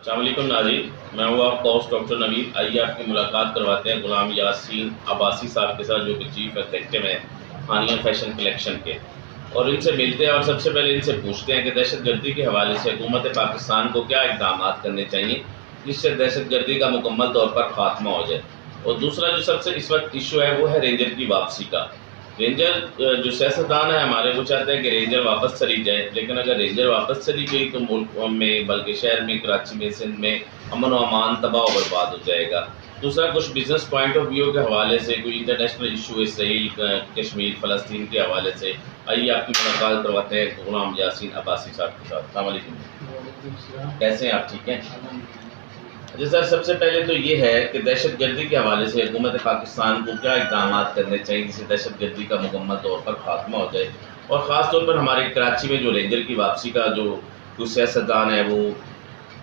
السلام علیکم ناظرین، میں ہوں آپ کا ہوسٹ ڈاکٹر نوید۔ آئیے آپ کی ملاقات کرواتے ہیں غلام یاسین عباسی صاحب کے ساتھ، جو کہ چیف ایگزیکٹو ہیں ہانیہ فیشن کلیکشن کے، اور ان سے ملتے ہیں اور سب سے پہلے ان سے پوچھتے ہیں کہ دہشت گردی کے حوالے سے حکومت پاکستان کو کیا اقدامات کرنے چاہیے جس سے دہشت گردی کا مکمل طور پر خاتمہ ہو جائے، اور دوسرا جو سب سے اس وقت ایشو ہے وہ ہے رینجر کی واپسی کا۔ رینجر جو سیاستدان ہے ہمارے، وہ چاہتے ہیں کہ رینجر واپس چلی جائے، لیکن اگر رینجر واپس چلی گئی تو ملک میں، بلکہ شہر میں، کراچی میں، سندھ میں امن و امان تباہ و برباد ہو جائے گا۔ دوسرا کچھ بزنس پوائنٹ آف ویو کے حوالے سے، کوئی انٹرنیشنل ایشو اسرائیل، کشمیر، فلسطین کے حوالے سے، آئیے آپ کی ملاقات کرواتے ہیں غلام یاسین عباسی صاحب کے ساتھ۔ السلام علیکم، کیسے ہیں آپ؟ ٹھیک ہیں جی سر، سب سے پہلے تو یہ ہے کہ دہشت گردی کے حوالے سے حکومت پاکستان کو کیا اقدامات کرنے چاہیے جس سے دہشت گردی کا مکمل طور پر خاتمہ ہو جائے، اور خاص طور پر ہمارے کراچی میں جو رینجر کی واپسی کا جو کچھ سیاستدان ہے وہ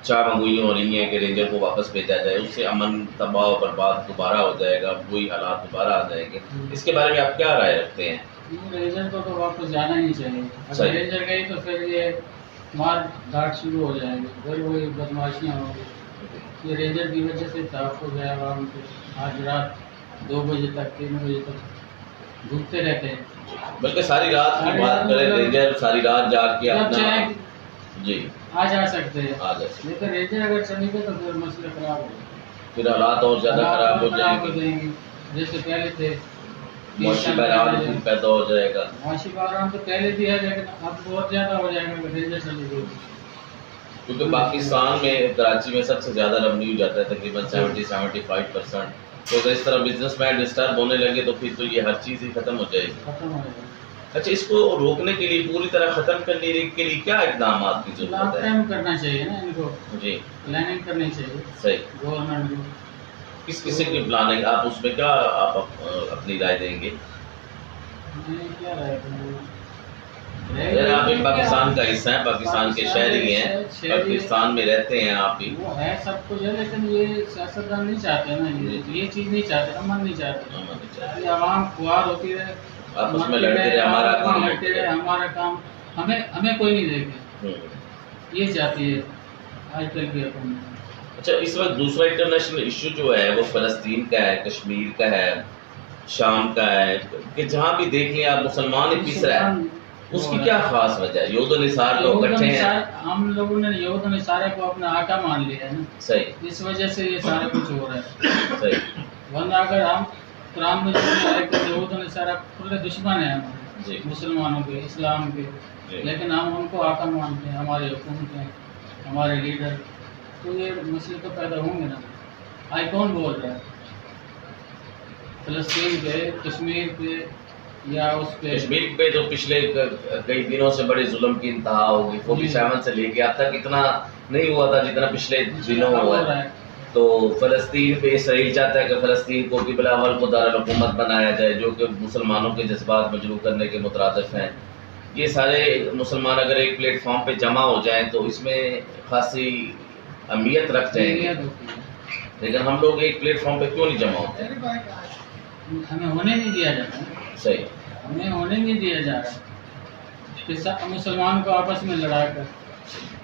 چاہ منگوئی ہو رہی ہیں کہ رینجر کو واپس بھیجا جائے، اس سے امن تباہ و برباد دوبارہ ہو جائے گا، وہی حالات دوبارہ آ جائیں گے۔ اس کے بارے میں آپ کیا رائے رکھتے ہیں؟ رینجر کو تو واپس جانا ہی چاہیے۔ اگر رینجر گئی تو پھر یہ مار داٹ شروع ہو جائے گی، پھر وہی بدماشیاں ہوں گی۔ یہ رینجر کی وجہ سے تحفظ ہے عوام کو، آج رات 2 بجے تک 3 بجے تک گھومتے رہتے ہیں، بلکہ ساری رات کی بات کریں، رینجر ساری رات جاگ کے اپنا جی آ جا سکتے ہیں، آ جائے، لیکن رینجر اگر چلی گئی تو پھر مسئلہ خراب ہو جائے گا، پھر حالات اور زیادہ خراب ہو جائیں گے، جیسے پہلے تھے۔ معاشی بحران بھی پیدا ہو جائے گا۔ معاشی بحران تو پہلے بھی ہے، لیکن اب بہت زیادہ ہو جائے گا کہ رینجر چلی گئی، کیونکہ پاکستان میں کراچی میں سب سے زیادہ ریونیو جاتا ہے، تقریباً 70-75%۔ تو اگر اس طرح بزنس مین ڈسٹرب ہونے لگے تو پھر تو یہ ہر چیز ہی ختم ہو جائے گی۔ اچھا، اس کو روکنے کے لیے، پوری طرح ختم کرنے کے لیے کیا اقدامات کی ضرورت ہے؟ لانگ ٹائم کرنا چاہیے نا ان کو، جی پلاننگ کرنی چاہیے صحیح۔ گورنمنٹ کو۔ کس قسم کی پلاننگ؟ آپ اس میں کیا آپ اپنی رائے دیں گے؟ میں کیا رائے دوں؟ آپ بھی پاکستان کا حصہ ہیں، پاکستان کے شہری ہیں، پاکستان میں رہتے ہیں آپ بھی۔ وہ ہے سب کچھ ہے، لیکن یہ سیاستدان نہیں چاہتے نا، یہ چیز نہیں چاہتے، امن نہیں چاہتے۔ یہ عوام خوار ہوتی ہے، آپس میں لڑتے رہے، ہمارا کام لڑتے رہے، ہمارا کام، ہمیں کوئی نہیں دیکھے، یہ چاہتی ہے آج کل کی حکومت۔ اچھا، اس وقت دوسرا انٹرنیشنل ایشو جو ہے وہ فلسطین کا ہے، کشمیر کا ہے، شام کا ہے، کہ جہاں بھی دیکھ لیں آپ مسلمان ہی پس رہا ہے، اس کی کیا خاص وجہ ہے؟ یہود و نصار لوگ اکٹھے ہیں، ہم لوگوں نے یہود و نصارہ کو اپنا آقا مان لیا ہے نا، صحیح، اس وجہ سے یہ سارا کچھ ہو رہا ہے، صحیح، ورنہ اگر ہم قرآن میں جو ہے کہ یہود و نصارہ کھلے دشمن ہیں ہمارے مسلمانوں کے، اسلام کے، لیکن ہم ان کو آقا مانتے ہیں، ہماری حکومتیں، ہمارے لیڈر، تو یہ مسئلے تو پیدا ہوں گے نا۔ آج کون بول رہا ہے فلسطین پہ، کشمیر پہ، یا اس پہ؟ کشمیر پہ تو پچھلے کئی دنوں سے بڑے ظلم کی انتہا ہوگی، 47 سے لے کے اب تک اتنا نہیں ہوا تھا جتنا پچھلے دنوں ہوا ہے۔ تو فلسطین پہ اسرائیل چاہتا ہے کہ فلسطین کو قبلہ اول کو دارالحکومت بنایا جائے، جو کہ مسلمانوں کے جذبات مجروح کرنے کے مترادف ہیں۔ یہ سارے مسلمان اگر ایک پلیٹ فارم پہ جمع ہو جائیں تو اس میں خاصی اہمیت رکھتے ہیں، لیکن ہم لوگ ایک پلیٹ فارم پہ کیوں نہیں جمع ہوتے؟ ہمیں ہونے نہیں دیا جاتا، صحیح، ہمیں ہونے نہیں دیا جا رہا، مسلمان کو آپس میں لڑا کر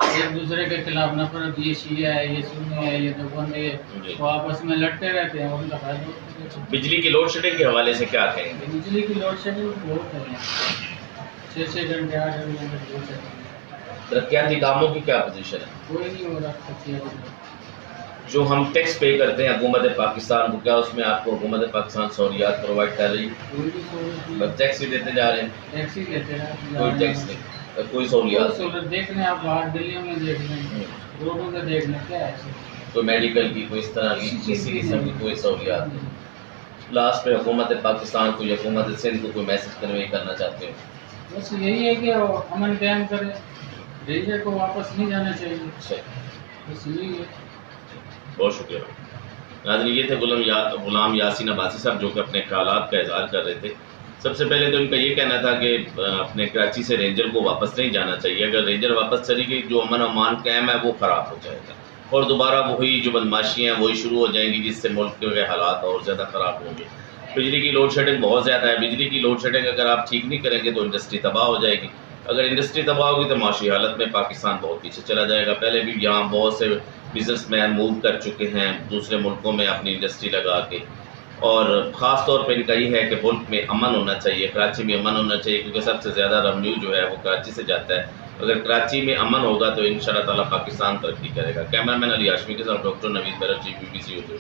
ایک دوسرے کے خلاف نفرت، یہ شیعہ ہے، یہ سنی ہے، یہ دیوبند ہے، وہ آپس میں لڑتے رہتے ہیں، ان کا فائدہ۔ بجلی کی لوڈ شیڈنگ کے حوالے سے کیا کہیں گے؟ بجلی کی لوڈ شیڈنگ بہت ہے، 6 گھنٹے 8 گھنٹے لوڈ شیڈنگ۔ ترقیاتی کاموں کی کیا پوزیشن ہے؟ کوئی نہیں ہو رہا، جو ہم ٹیکس پے کرتے ہیں حکومت پاکستان کو، کیا اس میں آپ کو حکومت پاکستان سہولیات پرووائڈ کر رہی ہے؟ بس ٹیکس ہی دیتے جا رہے ہیں، ٹیکس ہی دیتے ہیں، کوئی ٹیکس نہیں، کوئی سہولیات نہیں۔ دیکھ لیں آپ، باہر دلیوں میں دیکھ لیں، روڈوں میں دیکھ لیں، کیا ہے کوئی میڈیکل کی، کوئی اس طرح کی کسی قسم کی کوئی سہولیات نہیں۔ لاسٹ پہ حکومت پاکستان کو یا حکومت سندھ کو کوئی میسج کنوے کرنا چاہتے ہو؟ بس یہی ہے کہ امن قائم کرے، رینجر کو واپس نہیں جانا چاہیے، بس یہی ہے۔ بہت شکریہ ناظرین، یہ تھے غلام یاسین عباسی صاحب، جو کہ اپنے خیالات کا اظہار کر رہے تھے۔ سب سے پہلے تو ان کا یہ کہنا تھا کہ اپنے کراچی سے رینجر کو واپس نہیں جانا چاہیے، اگر رینجر واپس چلی گئی جو امن و امان قائم ہے وہ خراب ہو جائے گا، اور دوبارہ وہی جو بدماشیاں ہیں وہی شروع ہو جائیں گی، جس سے ملک کے حالات اور زیادہ خراب ہوں گے۔ بجلی کی لوڈ شیڈنگ بہت زیادہ ہے، بجلی کی لوڈ شیڈنگ اگر آپ ٹھیک نہیں کریں گے تو انڈسٹری تباہ ہو جائے گی، اگر انڈسٹری تباہ ہوگی تو معاشی حالت میں پاکستان بہت پیچھے چلا جائے گا۔ پہلے بھی یہاں بہت سے بزنس مین موو کر چکے ہیں دوسرے ملکوں میں اپنی انڈسٹری لگا کے، اور خاص طور پہ ان کا یہ ہے کہ ملک میں امن ہونا چاہیے، کراچی میں امن ہونا چاہیے، کیونکہ سب سے زیادہ ریونیو جو ہے وہ کراچی سے جاتا ہے۔ اگر کراچی میں امن ہوگا تو انشاءاللہ تعالیٰ پاکستان ترقی کرے گا۔ کیمرہ مین علی ہاشمی کے ساتھ ڈاکٹر نوید بیرر، جی BBC اردو۔